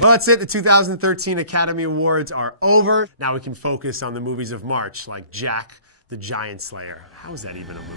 Well, that's it. The 2013 Academy Awards are over. Now we can focus on the movies of March, like Jack the Giant Slayer. How is that even a movie?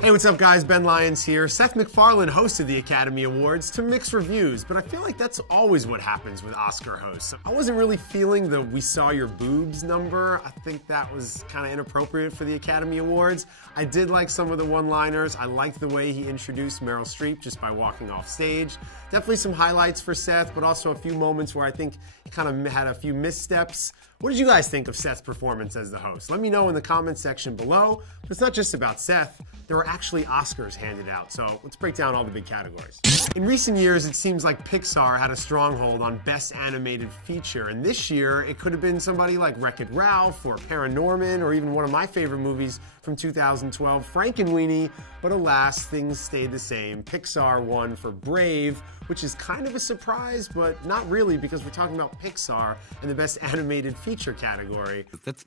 Hey, what's up guys? Ben Lyons here. Seth MacFarlane hosted the Academy Awards to mixed reviews, but I feel like that's always what happens with Oscar hosts. I wasn't really feeling the "we saw your boobs" number. I think that was kind of inappropriate for the Academy Awards. I did like some of the one-liners. I liked the way he introduced Meryl Streep just by walking off stage. Definitely some highlights for Seth, but also a few moments where I think he kind of had a few missteps. What did you guys think of Seth's performance as the host? Let me know in the comments section below. But it's not just about Seth. There were actually Oscars handed out, so let's break down all the big categories. In recent years, it seems like Pixar had a stronghold on Best Animated Feature, and this year it could have been somebody like Wreck-It Ralph or Paranorman, or even one of my favorite movies from 2012, Frankenweenie, but alas, things stayed the same. Pixar won for Brave, which is kind of a surprise, but not really, because we're talking about Pixar in the Best Animated Feature category. That's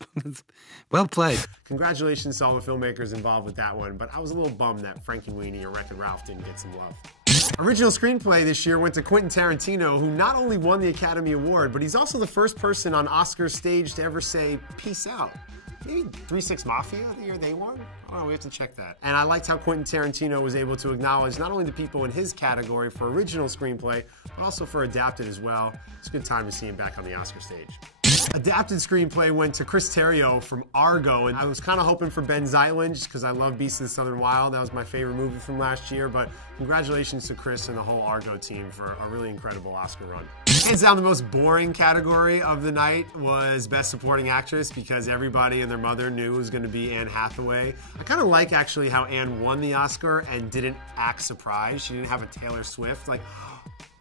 well played. Congratulations to all the filmmakers involved with that one, but I was a little bummed that Frankenweenie or Wreck-It Ralph didn't get some love. Original screenplay this year went to Quentin Tarantino, who not only won the Academy Award, but he's also the first person on Oscar's stage to ever say, "Peace out." Maybe 3 6 Mafia, the year they won? Oh, we have to check that. And I liked how Quentin Tarantino was able to acknowledge not only the people in his category for original screenplay, but also for adapted as well. It's a good time to see him back on the Oscar stage. Adapted screenplay went to Chris Terrio from Argo, and I was kind of hoping for Ben Zeitlin just because I love Beasts of the Southern Wild. That was my favorite movie from last year, but congratulations to Chris and the whole Argo team for a really incredible Oscar run. Hands down, the most boring category of the night was Best Supporting Actress because everybody and their mother knew it was going to be Anne Hathaway. I kind of like actually how Anne won the Oscar and didn't act surprised. She didn't have a Taylor Swift like,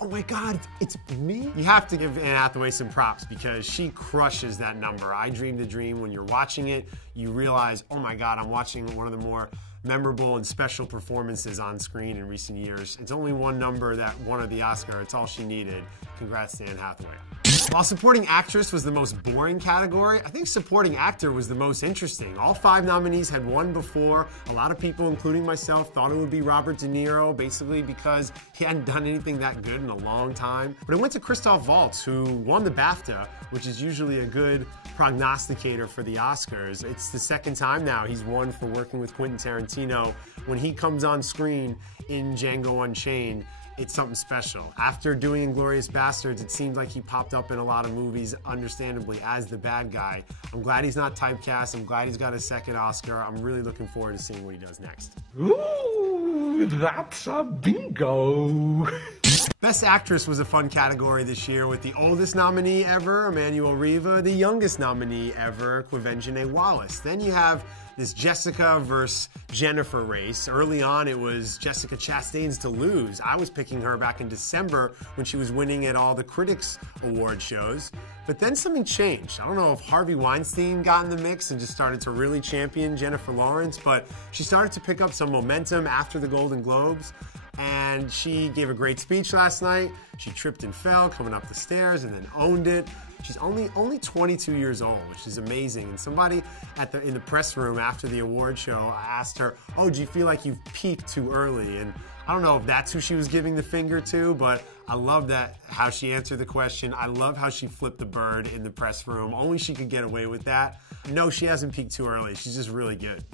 "Oh my God, it's me?" You have to give Anne Hathaway some props because she crushes that number. I Dreamed the Dream. When you're watching it, you realize, oh my God, I'm watching one of the more memorable and special performances on screen in recent years. It's only one number that won her the Oscar. It's all she needed. Congrats to Anne Hathaway. While Supporting Actress was the most boring category, I think Supporting Actor was the most interesting. All 5 nominees had won before. A lot of people, including myself, thought it would be Robert De Niro, basically because he hadn't done anything that good in a long time. But it went to Christoph Waltz, who won the BAFTA, which is usually a good prognosticator for the Oscars. It's the second time now he's won for working with Quentin Tarantino. When he comes on screen in Django Unchained, it's something special. After doing Inglourious Basterds, it seemed like he popped up in a lot of movies, understandably, as the bad guy. I'm glad he's not typecast. I'm glad he's got a second Oscar. I'm really looking forward to seeing what he does next. Ooh, that's a bingo. Best Actress was a fun category this year with the oldest nominee ever, Emmanuelle Riva, the youngest nominee ever, Quvenzhané Wallis. Then you have this Jessica versus Jennifer race. Early on, it was Jessica Chastain's to lose. I was picking her back in December when she was winning at all the Critics Award shows. But then something changed. I don't know if Harvey Weinstein got in the mix and just started to really champion Jennifer Lawrence, but she started to pick up some momentum after the Golden Globes. And she gave a great speech last night. She tripped and fell coming up the stairs and then owned it. She's only 22 years old, which is amazing. And somebody in the press room after the award show asked her, "Oh, do you feel like you've peaked too early?" And I don't know if that's who she was giving the finger to, but I love that how she answered the question. I love how she flipped the bird in the press room. Only she could get away with that. No, she hasn't peaked too early. She's just really good.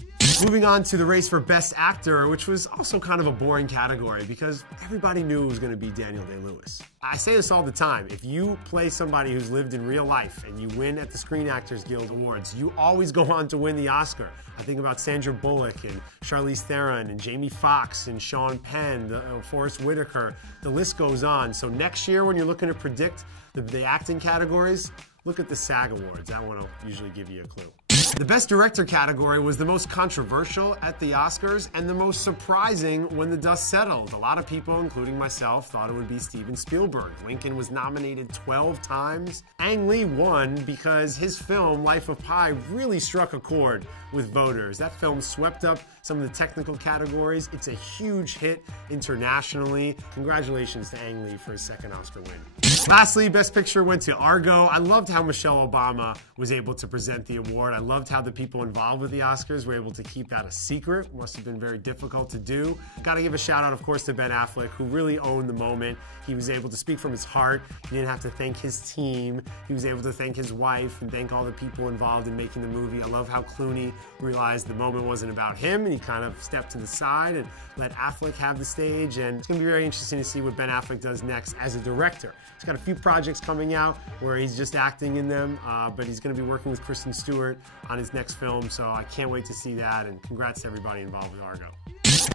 Moving on to the race for Best Actor, which was also kind of a boring category because everybody knew it was going to be Daniel Day-Lewis. I say this all the time. If you play somebody who's lived in real life and you win at the Screen Actors Guild Awards, you always go on to win the Oscar. I think about Sandra Bullock and Charlize Theron and Jamie Foxx and Sean Penn, Forrest Whitaker. The list goes on. So next year when you're looking to predict the acting categories, look at the SAG Awards. That one will usually give you a clue. The Best Director category was the most controversial at the Oscars and the most surprising when the dust settled. A lot of people, including myself, thought it would be Steven Spielberg. Lincoln was nominated 12 times. Ang Lee won because his film, Life of Pi, really struck a chord with voters. That film swept up some of the technical categories. It's a huge hit internationally. Congratulations to Ang Lee for his second Oscar win. Lastly, Best Picture went to Argo. I loved how Michelle Obama was able to present the award. I loved loved how the people involved with the Oscars were able to keep that a secret. Must have been very difficult to do. Got to give a shout out, of course, to Ben Affleck, who really owned the moment. He was able to speak from his heart. He didn't have to thank his team. He was able to thank his wife and thank all the people involved in making the movie. I love how Clooney realized the moment wasn't about him, and he kind of stepped to the side and let Affleck have the stage. And it's going to be very interesting to see what Ben Affleck does next as a director. He's got a few projects coming out where he's just acting in them, but he's going to be working with Kristen Stewart on his next film, so I can't wait to see that, and congrats to everybody involved with Argo.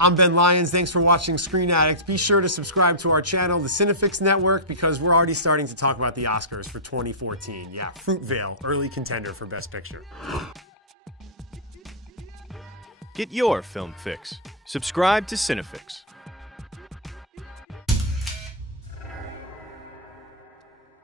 I'm Ben Lyons. Thanks for watching Screen Addict. Be sure to subscribe to our channel, the Cinefix Network, because we're already starting to talk about the Oscars for 2014. Yeah, Fruitvale, early contender for Best Picture. Get your film fix. Subscribe to Cinefix.